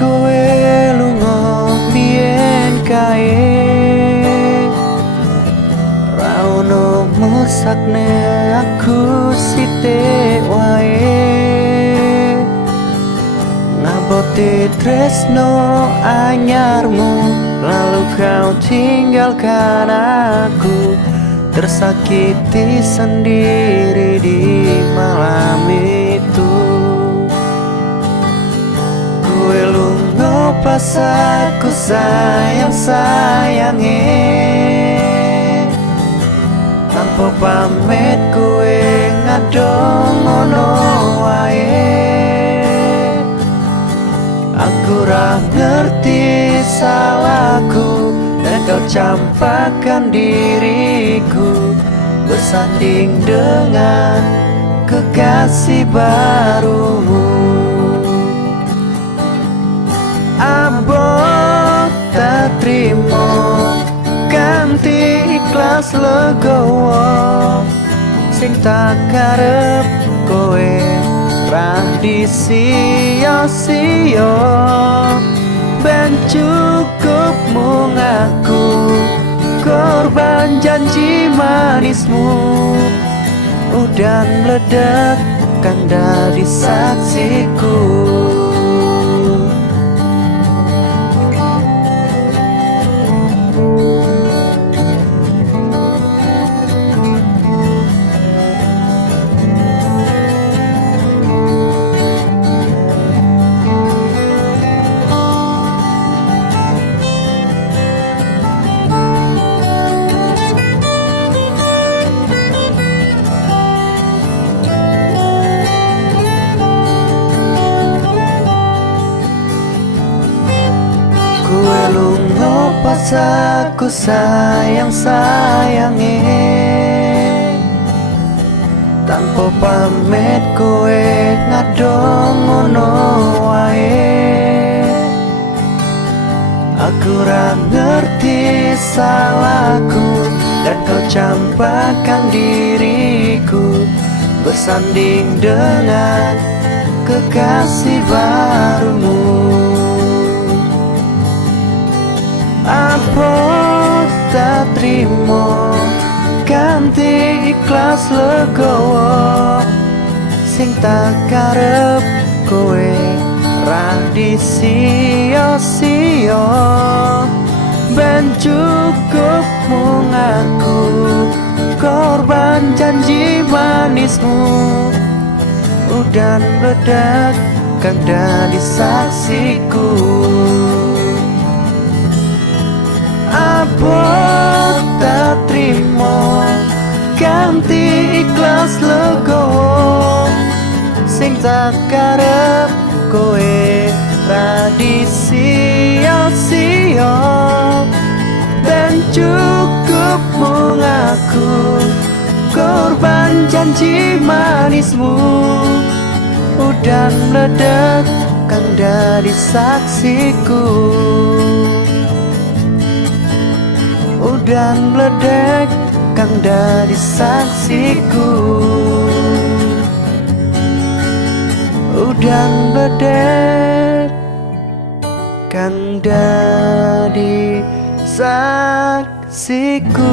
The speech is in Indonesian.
kowe lunga biyen kae, ra ono mesakne aku sithik wae. Ngabote tresno anyarmu, lalu kau tinggalkan aku, tersakiti sendiri di malam itu. Kowe lunga pas aku sayang-sayange, tanpa pamit kowe ngadong ngono wae. Aku ra ngerti salahku, dan kau campakkan diriku bersanding dengan kekasih barumu. Abot tak terima ganti ikhlas legowo, sing tak karep kowe ra disia-sia. Ben cukup mung aku korban janji manismu, udan meledak kan dadi saksiku. Kowe lunga pas aku sayang-sayange, tanpa pamit kowe ngadong ngono wae. Aku ra ngerti salahku, dan kau campakkan diriku bersanding dengan kekasih barumu. Apa tak terima ganti ikhlas legowo, sing tak karep kowe ra disia-sia. Ben cukup mung aku korban janji manismu, udan meledak kan dadi saksiku. Apa tak terima ganti ikhlas legowo, sing tak karep kowe ra disia-sia. Ben cukup mung aku korban janji manismu, udan meledak kan dadi saksiku. Udan meledak kang dadi saksiku. Udan meledak kang dadi saksiku.